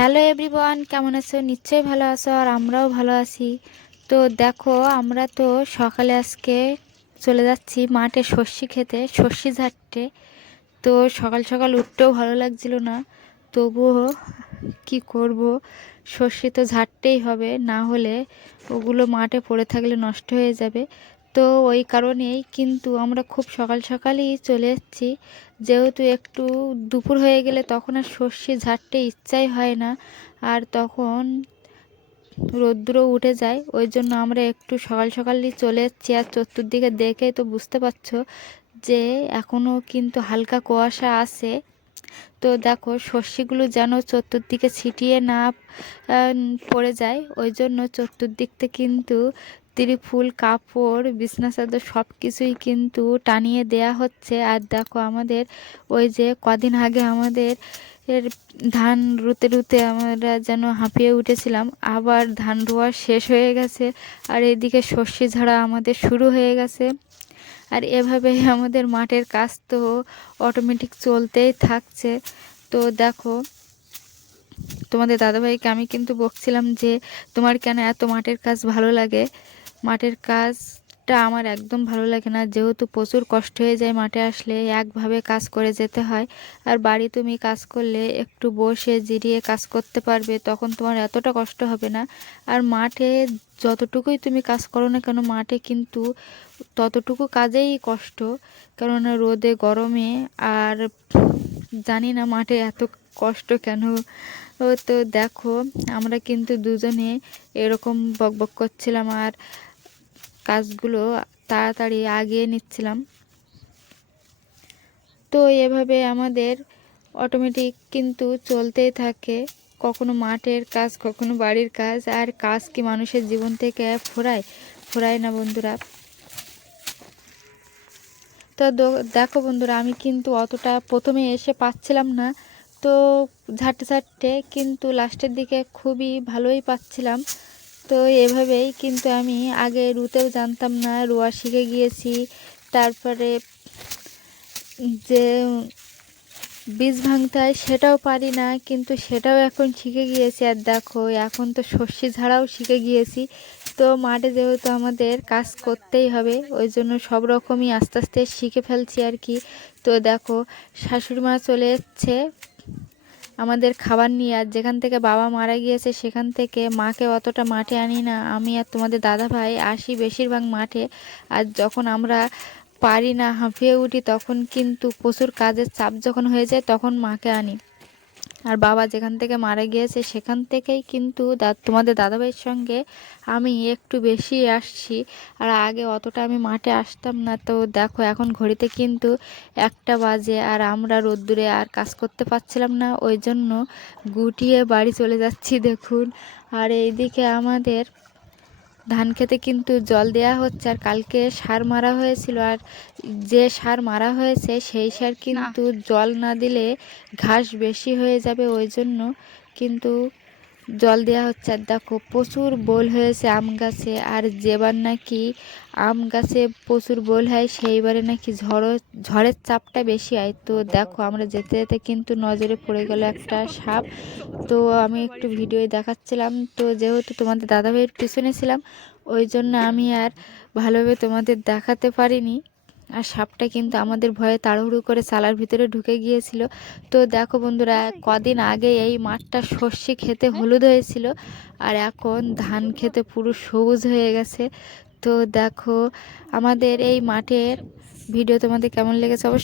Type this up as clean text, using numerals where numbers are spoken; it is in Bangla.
হ্যালো এভরিওয়ান, কেমন আছো? নিশ্চয়ই ভালো আছো আর আমরাও ভালো আছি। তো দেখো, আমরা তো সকালে আজকে চলে যাচ্ছি মাঠে সর্ষে খেতে, সর্ষে ঝাড়তে। তো সকাল সকাল উঠতেও ভালো লাগছিল না, তবুও কি করব, সর্ষে তো ঝাড়তেই হবে, না হলে ওগুলো মাঠে পড়ে থাকলে নষ্ট হয়ে যাবে। তো ওই কারণেই কিন্তু আমরা খুব সকাল সকালই চলে এসেছি, যেহেতু একটু দুপুর হয়ে গেলে তখন আর সর্ষে ঝাড়তে ইচ্ছাই হয় না, আর তখন রোদ্দুরও উঠে যায়। ওই জন্য আমরা একটু সকাল সকালই চলে এসেছি। আর চতুর্দিকে দেখেই তো বুঝতে পারছো যে এখনও কিন্তু হালকা কুয়াশা আছে। তো দেখো, সর্ষেগুলো যেন চতুর্দিকে ছিটিয়ে না পড়ে যায়, ওই জন্য চতুর্দিকতে কিন্তু ত্রিফুল, কাপড়, বিছনা চাদর সব কিছুই কিন্তু টানিয়ে দেয়া হচ্ছে। আর দেখো, আমাদের ওই যে কদিন আগে আমাদের এর ধান রুতে রুতে আমরা যেন হাঁপিয়ে উঠেছিলাম, আবার ধান রোয়া শেষ হয়ে গেছে, আর এদিকে সর্ষে ঝাড়া আমাদের শুরু হয়ে গেছে। আর এভাবেই আমাদের মাঠের কাজ তো অটোমেটিক চলতেই থাকছে। তো দেখো, তোমাদের দাদাভাইকে আমি কিন্তু বকছিলাম যে তোমার কেন এত মাঠের কাজ ভালো লাগে। মাঠের কাজটা আমার একদম ভালো লাগে না, যেহেতু প্রচুর কষ্ট হয়ে যায় মাঠে আসলে, একভাবে কাজ করে যেতে হয়। আর বাড়ি তুমি কাজ করলে একটু বসে জিরিয়ে কাজ করতে পারবে, তখন তোমার এতটা কষ্ট হবে না। আর মাঠে যতটুকুই তুমি কাজ করো না কেন, মাঠে কিন্তু ততটুকু কাজেই কষ্ট, কেননা রোদে গরমে। আর জানি না মাঠে এত কষ্ট কেন। তো দেখো, আমরা কিন্তু দুজনে এরকম বকবক করছিলাম আর কাজগুলো তাড়াতাড়ি আগিয়ে নিচ্ছিলাম। তো এভাবে আমাদের অটোমেটিক কিন্তু চলতেই থাকে, কখনো মাঠের কাজ, কখনো বাড়ির কাজ। আর কাজ কি মানুষের জীবন থেকে ফুরায়? ফুরায় না বন্ধুরা। তো দেখো বন্ধুরা, আমি কিন্তু অতটা প্রথমে এসে পাচ্ছিলাম না, তো ঝাড়তে ঝাড়তে কিন্তু লাস্টের দিকে খুবই ভালোই পাচ্ছিলাম। তো এভাবেই কিন্তু আমি আগে রুতেও জানতাম না, রোয়া শিখে গিয়েছি। তারপরে যে বীজ ভাঙতে হয় সেটাও পারি না, কিন্তু সেটাও এখন শিখে গিয়েছি। আর দেখো, এখন তো সর্ষে ঝাড়াও শিখে গিয়েছি। তো মাঠে যেহেতু আমাদের কাজ করতেই হবে, ওই জন্য সব রকমই আস্তে আস্তে শিখে ফেলছি আর কি। তো দেখো, শাশুড়ি মা চলে এসছে আমাদের খাবার নিয়ে। আর যেখান থেকে বাবা মারা গিয়েছে সেখান থেকে মাকে অতটা মাঠে আনি না, আমি আর তোমাদের দাদা ভাই আসি বেশিরভাগ মাঠে। আর যখন আমরা পারি না, হাঁপিয়ে উঠি, তখন কিন্তু প্রচুর কাজের চাপ যখন হয়ে যায় তখন মাকে আনি। আর বাবা যেখান থেকে মারা গিয়েছে সেখান থেকেই কিন্তু তোমাদের দাদাভাইয়ের সঙ্গে আমি একটু বেশি আসছি। আর আগে অতটা আমি মাঠে আসতাম না। তো দেখো, এখন ঘড়িতে কিন্তু 1টা বাজে, আর আমরা রোদ্দুরে আর কাজ করতে পারছিলাম না, ওই জন্য গুটিয়ে বাড়ি চলে যাচ্ছি দেখুন। আর এইদিকে আমাদের ধান খেতে কিন্তু জল দেয়া হচ্ছে, আর কালকে সার মারা হয়েছিল, আর যে সার মারা হয়েছে সেই সার কিন্তু জল না দিলে ঘাস বেশি হয়ে যাবে, ওই জন্য কিন্তু জল দেওয়া হচ্ছে। আর দেখো, প্রচুর বোল হয়েছে আম গাছে, আর যেবার নাকি আম গাছে প্রচুর বোল হয় সেইবারে নাকি ঝড়ের চাপটা বেশি হয়। তো দেখো, আমরা যেতে যেতে কিন্তু নজরে পড়ে গেল একটা সাপ। তো আমি একটু ভিডিও দেখাচ্ছিলাম, তো যেহেতু তোমাদের দাদাভাইয়ের পিছনে ছিলাম, ওই জন্য আমি আর ভালোভাবে তোমাদের দেখাতে পারিনি। আর সাপটা কিন্তু আমাদের ভয়ে তাড়াহুড়ো করে চালার ভিতরে ঢুকে গিয়েছিল। তো দেখো বন্ধুরা, কদিন আগে এই মাঠটা সর্ষে খেতে হলুদ হয়েছিল, আর এখন ধান খেতে পুরো সবুজ হয়ে গেছে। তো দেখো, আমাদের এই মাঠের ভিডিও তোমাদের কেমন লেগেছে অবশ্যই